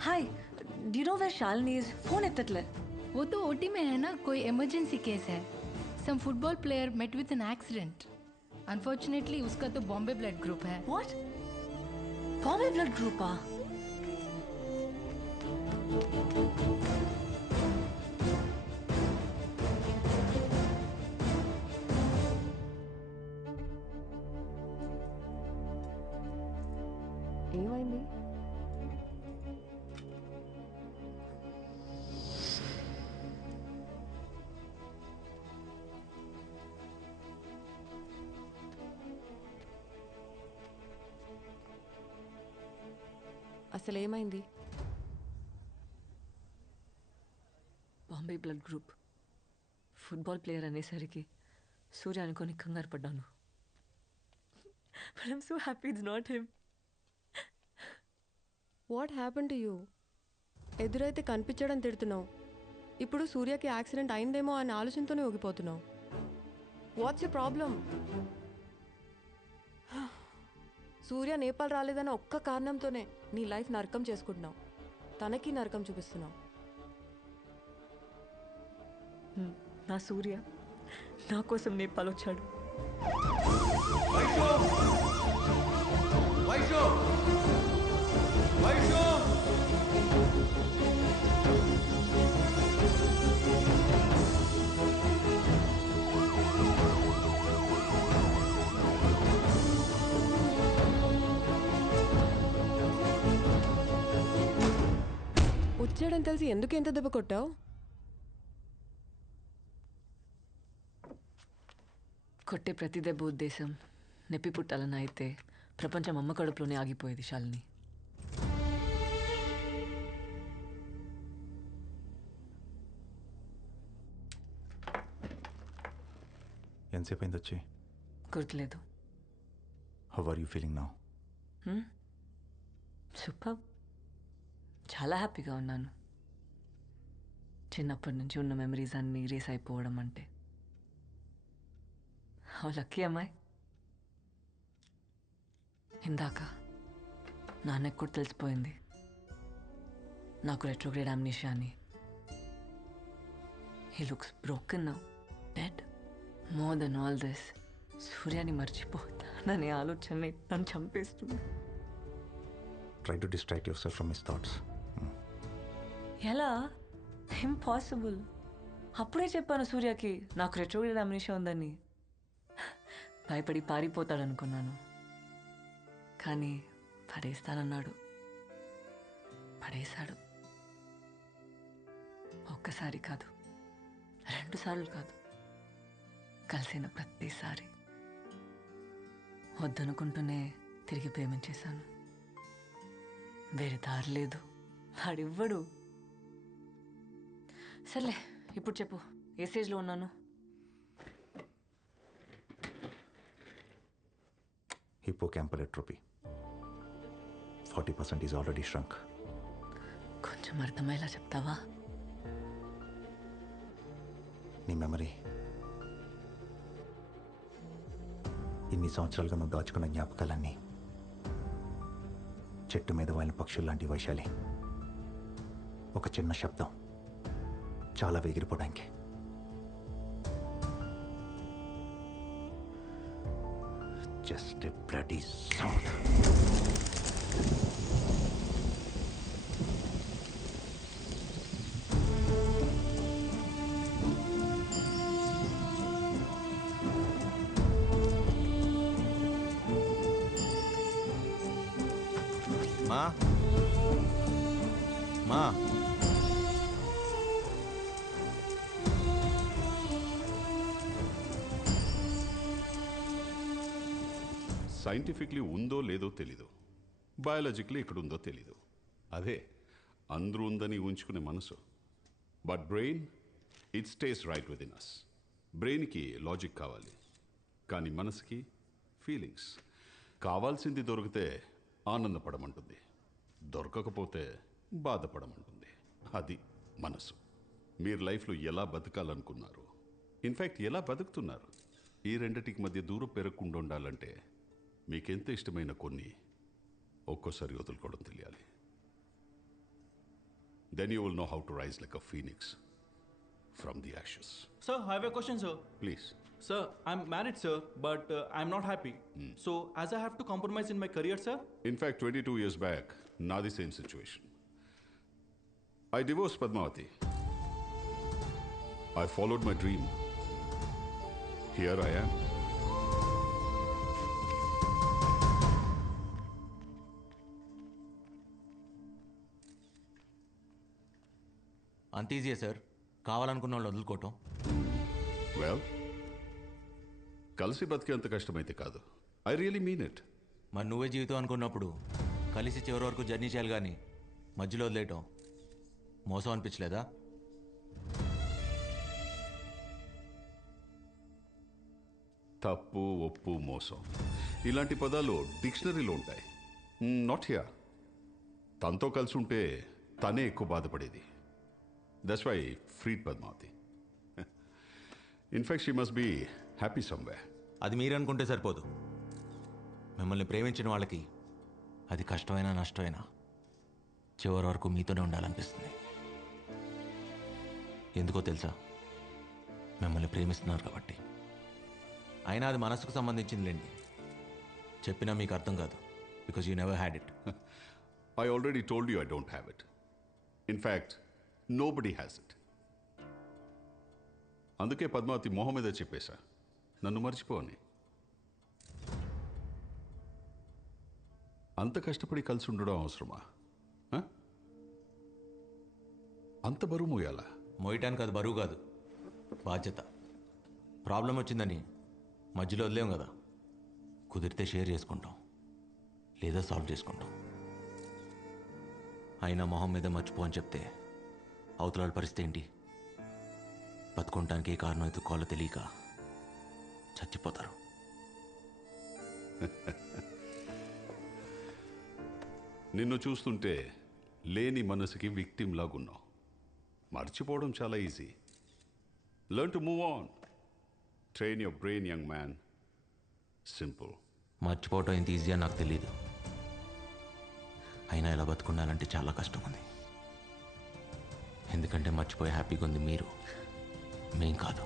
Hi, do you know where Shalini is? Phone एत्तట్లే. वो तो ओटी में है ना, कोई इमरजेंसी केस है. Some football player met with an accident. Unfortunately उसका तो बॉम्बे ब्लड ग्रुप है. व्हाट? बॉम्बे ब्लड ग्रुप आ? ఏమైంది? అసలు ఏమైంది? Bombay blood group football player అనేసరికి సూర్య అనుకొని కంగారు పడ్డాను. But I'm so happy it's not him. What happen to you? ఎదురైతే కనిపించడం తిడుతున్నావు, ఇప్పుడు సూర్యకి యాక్సిడెంట్ అయిందేమో అనే ఆలోచనతోనే ఊగిపోతున్నావు. What's you problem? Surya Nepal రాలేదన్న ఒక్క కారణంతోనే నీ లైఫ్ నరకం చేసుకుంటున్నావు, తనకి నరకం చూపిస్తున్నావు. నా సూర్య నా కోసం నేపాల్ వచ్చాడు. వచ్చాడని తెలిసి ఎందుకు ఎంత దెబ్బ కొట్టావు? కొట్టే ప్రతి దెబ్బ ఉద్దేశం నొప్పి పుట్టాలని అయితే ప్రపంచం అమ్మ కడుపులోనే ఆగిపోయేది శాలిని. ఎంతసేపు అయింది వచ్చి? గుర్తులేదు. How are you feeling now? Super. చాలా హ్యాపీగా ఉన్నాను. చిన్నప్పటి నుంచి ఉన్న మెమరీస్ అన్నీ రేస్ అయిపోవడం అంటే హౌ లక్కీ అమ్మాయి. ఇందాక నాన్నకు కూడా తెలిసిపోయింది నాకు రెట్రోగ్రేడ్ అమ్నీషియా అని. He looks broken now, dead. More then all this, సూర్యాని మర్చిపోతాననే ఆలోచనని నన్ను చంపేస్తుంది. Try to distract yourself from his thoughts. ఎలా? ఇంపాసిబుల్. అప్పుడే చెప్పాను సూర్యకి నాకు రెట్రోగ్రేడ్ అమ్నీషియా ఉందని. భయపడి పారిపోతాడనుకున్నాను, కానీ పడేస్తానన్నాడు. పడేశాడు. ఒక్కసారి కాదు, 2 సార్లు కాదు, కలిసిన ప్రతిసారి. వద్దనుకుంటూనే తిరిగి ప్రేమించేశాను. వేరే దారి లేదు. వాడివ్వడు. సర్లే, ఇప్పుడు చెప్పు, ఏ స్టేజ్లో ఉన్నాను? Hippocampal atrophy 40% is already shrunk. కొంచెం అర్థమయ్యేలా చెప్తావా? నీ మెమరీ, ఇన్ని సంవత్సరాలుగా నువ్వు దాచుకున్న జ్ఞాపకాలన్నీ చెట్టు మీద వాళ్ళ పక్షులు లాంటి వైశాలి. ఒక చిన్న శబ్దం చాలా ఎగిరిపోవడానికి. Just a bloody sound. మా మా సైంటిఫిక్లీ ఉందో లేదో తెలీదు, బయాలజిక్లీ ఇక్కడ ఉందో తెలీదు. అదే అందరూ ఉందని ఊహించుకునే మనసు. But brain, it stays right within us. బ్రెయిన్కి లాజిక్ కావాలి, కానీ మనసుకి ఫీలింగ్స్. కావాల్సింది దొరికితే ఆనందపడమంటుంది, దొరకకపోతే బాధపడమంటుంది. అది మనసు. మీరు లైఫ్లో ఎలా బతకాలనుకున్నారు, ఇన్ఫ్యాక్ట్ ఎలా బతుకుతున్నారు, ఈ రెండిటికి మధ్య దూరం పెరగకుండా ఉండాలంటే మీకెంత ఇష్టమైన కొన్ని ఒక్కోసారి వదులుకోవడం తెలియాలి. then you will know how to rise like a phoenix from the ashes. Sir, I have a question, sir. Please. Sir, I'm married, sir, but I'm not happy. So, as I have to compromise in my career, sir. In fact, 22 years back, now the same situation. I divorced Padmavati. I followed my dream. Here I am. అంత ఈజీయే sir కావాలనుకున్న వాళ్ళు వదులుకోవటం. Well, కలిసి బతికేంత కష్టమైతే కాదు. I really mean it. మరి నువ్వే జీవితం అనుకున్నప్పుడు కలిసి చివరి వరకు జర్నీ చేయాలి కానీ మధ్యలో వదిలేయటం మోసం అనిపించలేదా? తప్పు, ఒప్పు, మోసం ఇలాంటి పదాలు డిక్షనరీలో ఉంటాయి. Not here. తనతో కలిసి ఉంటే తనే ఎక్కువ బాధపడేది. That's why freed Padmavati. In fact she must be happy somewhere. అది మీరు అనుకుంటే సరిపోదు. మిమ్మల్ని ప్రేమించిన వాళ్ళకి అది కష్టమైనా నష్టమైనా చివరి వరకు మీతోనే ఉండాలనిపిస్తుంది. ఎందుకో తెలుసా? మిమ్మల్ని ప్రేమిస్తున్నారు కాబట్టి. అయినా అది మనసుకు సంబంధించిందిలేండి. చెప్పినా మీకు అర్థం కాదు. Because you never had it. I already told you I don't have it. In fact nobody has it. అందుకే పద్మావతి మొహం మీద చెప్పేశా, నన్ను మర్చిపోని. అంత కష్టపడి కలిసి ఉండడం అవసరమా? అంత బరువు మోయాలా? మోయటానికి అది బరువు కాదు, బాధ్యత. ప్రాబ్లం వచ్చిందని మధ్యలో వదిలేం కదా. కుదిరితే షేర్ చేసుకుంటాం, లేదా సాల్వ్ చేసుకుంటాం. అయినా మొహం మీద మర్చిపో అని చెప్తే అవతల పరిస్థితి ఏంటి? బతుకుంటానికి ఏ కారణం ఎత్తుకోవాలో తెలియక చచ్చిపోతారు. నిన్ను చూస్తుంటే లేని మనసుకి విక్టిమ్ లాగున్నావు. మర్చిపోవడం చాలా easy. Learn to move on. Train your brain, young man. Simple. మర్చిపోవటం ఎంత ఈజీ అని నాకు తెలియదు. అయినా ఇలా బతుకుండాలంటే చాలా కష్టం ఉంది. ఎందుకంటే మర్చిపోయి హ్యాపీగా ఉంది మీరు, మేం కాదు.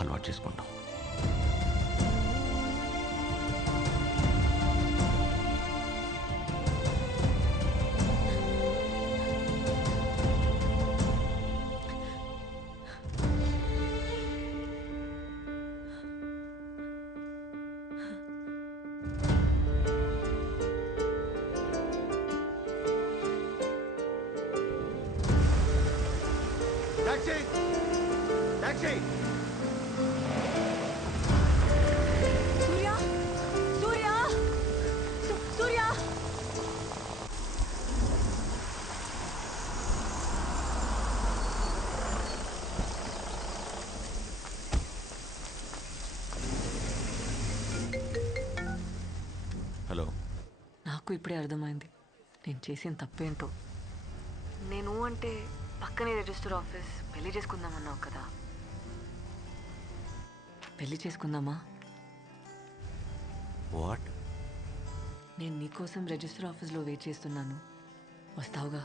అలవాటు చేసుకుంటాం. సూర్య, సూర్య, సూర్య. హలో. నాకు ఇప్పుడే అర్థమైంది నేను చేసిన తప్పేంటో. నేను అంటే పక్కనే రిజిస్టర్ ఆఫీస్, పెళ్లి చేసుకుందామన్నావు కదా. పెళ్లి చేసుకుందామా? వాట్? నేను నీకోసం రిజిస్టర్ ఆఫీస్లో వెయిట్ చేస్తున్నాను, వస్తావుగా?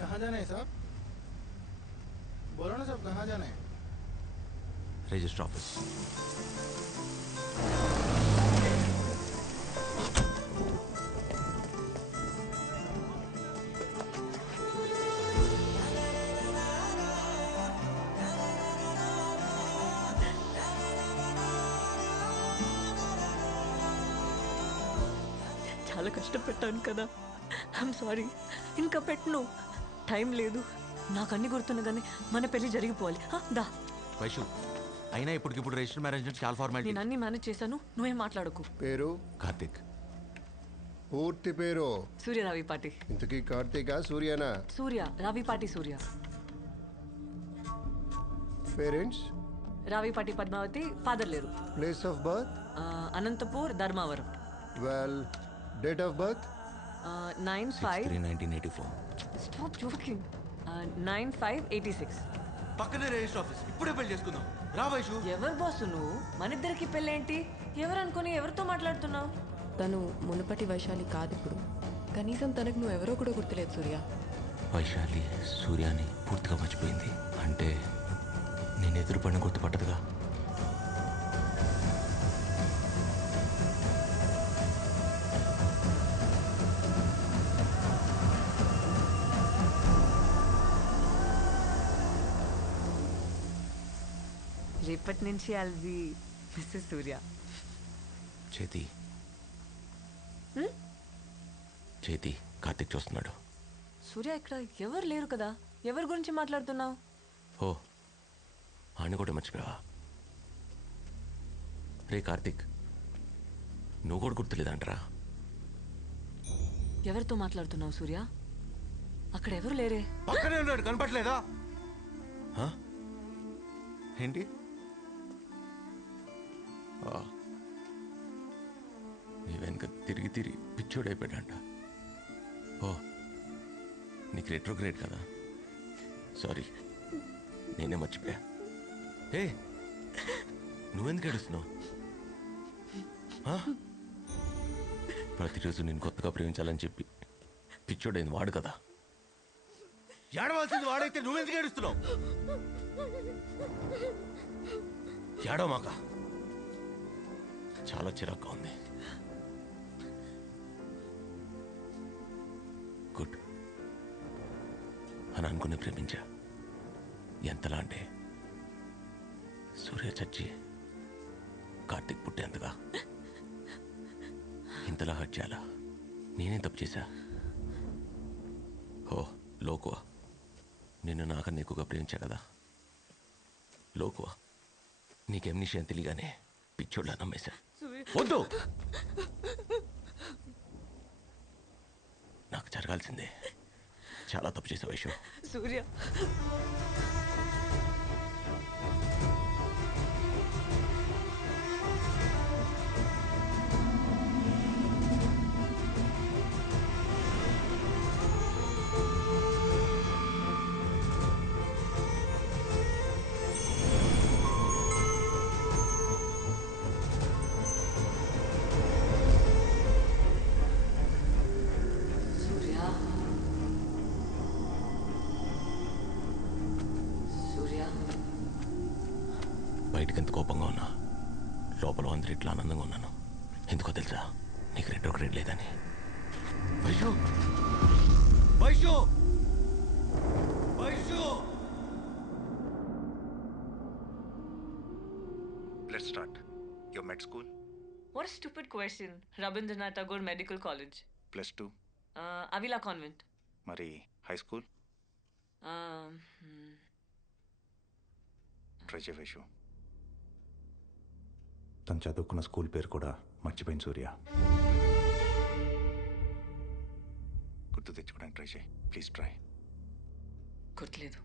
कहाँ जाना है साहब? बोलो ना साहब, कहाँ जाना है? Register office. చాలా కష్టపెట్టాను కదా. I'm sorry. ఇంకా పెట్టను, టైం లేదు. నాకు అన్ని గుర్తున్నగానే మన పెళ్లి జరిగిపోవాలి. దా. వైషు, అయినా ఇప్పటికిప్పుడు రిజిస్టర్ మ్యారేజ్ అంటే చాలా ఫార్మాలిటీ. నేను అన్ని మేనేజ్ చేశాను, నువ్వేం మాట్లాడకు. పేరు? కార్తిక్. పూర్తి పేరు? సూర్య రావిపాటి. ఇంతకీ కార్తీకా సూర్యనా? సూర్య రావిపాటి. సూర్య. పేరెంట్స్? రావిపాటి పద్మావతి. ఫాదర్ లేరు. Place of birth? Anantapur, Dharmavaram. Well, date of birth? 9/5. 1984. Stop joking. 9/5/86. పక్కనే రిజిస్టర్ ఆఫీస్. ఇప్పుడే పెళ్లి చేసుకుందాం. రా వైషు. ఎవరు బాసు నువ్వు? మన ఇద్దరికి పెళ్ళేంటి? ఎవరు అనుకుని ఎవరితో మాట్లాడుతున్నావు? తను మునుపటి వైశాలి కాదు ఇప్పుడు. కనీసం తనకు నువ్వెవరో కూడా గుర్తులేదు సూర్య. వైశాలి సూర్యాని పూర్తిగా మర్చిపోయింది అంటే నేను ఎదురుపడిన గుర్తుపట్టదుగా. రేపటి నుంచి ఐల్ బి మిస్సెస్ సూర్య. చేతి చేతి కార్తిక్ చూస్తున్నాడు. సూర్య ఇక్కడ ఎవరు లేరు కదా, ఎవరి గురించి మాట్లాడుతున్నావు? ఓ ఆని కూడా మర్చిపోయావా? రే కార్తిక్, నువ్వు కూడా గుర్తులేదంటరా? ఎవరితో మాట్లాడుతున్నావు సూర్య? అక్కడ ఎవరు లేరే. పక్కనే ఉన్నాడు, కనపట్లేదా? ఏంటి నీ వెనుక తిరిగి తిరిగి పిచ్చోడైపోయాడంట. ఓ నీకు రెట్రోగ్రేడ్ కదా, సారీ నేనే మర్చిపోయా. ఏ నువ్వెందుకు ఏడుస్తున్నావు? ప్రతిరోజు నేను కొత్తగా ప్రేమించాలని చెప్పి పిచ్చోడైంది వాడు కదా. ఏడవలసింది వాడైతే నువ్వెందుకు ఏడుస్తున్నావు? ఏడవమాక, చాలా చిరాగ్గా ఉంది. గుడ్ అని అనుకుని ప్రేమించా. ఎంతలా అంటే సూర్య చచ్చి కార్తిక్ పుట్టేంతగా. ఇంతలా హర్ట్ చేయాలా? నేనేం తప్పు చేశా? ఓ లోకువా, నిన్ను నాకన్నా ఎక్కువగా ప్రేమించా కదా. లోకువా, నీకేం నిషయం తెలియగానే పిచ్చోళ్ళ నమ్మేశా. వద్దు, నాకు జరగాల్సిందే. చాలా తప్పు చేసావు వైషు. సూర్య బయటకు ఎంత కోపంగా ఉన్నా లోపల అందరూ ఇట్లా ఆనందంగా ఉన్నాను. ఎందుకో తెలుసా? నీకు రెట్రోగ్రేడ్ లేదని. Vaishu Vaishu Vaishu Let's start. Your med school? What a stupid question. Rabindranath Tagore Medical College. +2. Avila Convent. మరి హై స్కూల్? ట్రై చేయవేషు. తను చదువుకున్న స్కూల్ పేరు కూడా మర్చిపోయింది సూర్య. గుర్తు తెచ్చుకోవడానికి ట్రై చేయి ప్లీజ్. ట్రై. గుర్తులేదు.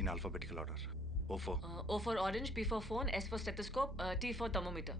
In alphabetical order. O for? O for orange, P for phone, S for stethoscope, T for thermometer.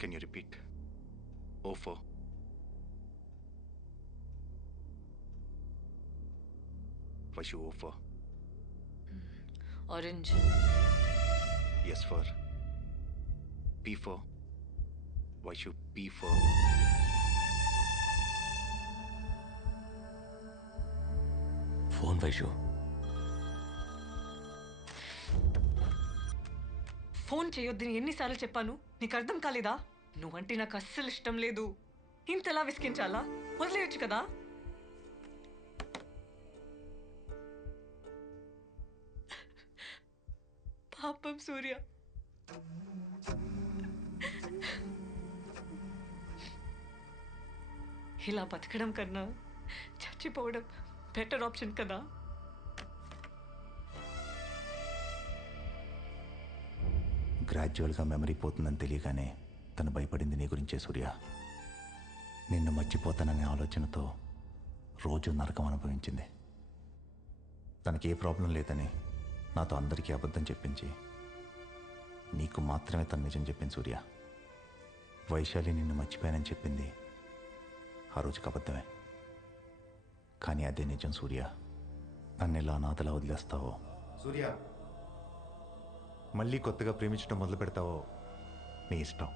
Can you repeat? O for? Vaishu, O for? Orange. S for? P for? Vaishu, P for? Phone Vaishu. Phone చేయొద్దని ఎన్నిసార్లు చెప్పాను? నీకు అర్థం కాలేదా? నువ్వంటే నాకు అస్సలు ఇష్టం లేదు. ఇంతలా విసిగించాలా? వదిలేయచ్చు కదా. పాపం సూర్య. ఇలా బతకడం కన్నా చచ్చిపోవడం బెటర్ ఆప్షన్ కదా. గ్రాడ్యువల్గా మెమరీ పోతుందని తెలియగానే తను భయపడింది నీ గురించే సూర్య. నిన్ను మర్చిపోతాననే ఆలోచనతో రోజు నరకం అనుభవించింది. తనకి ఏ ప్రాబ్లం లేదని నాతో అందరికీ అబద్ధం చెప్పించి నీకు మాత్రమే తను నిజం చెప్పింది సూర్య. వైశాలి నిన్ను మర్చిపోయానని చెప్పింది ఆ రోజుకి అబద్ధమే. కానీ అదే నిజం సూర్య. నన్ను ఇలా అనాథలా వదిలేస్తావో? సూర్య మళ్ళీ కొత్తగా ప్రేమించడం మొదలు పెడతావో నీ ఇష్టం.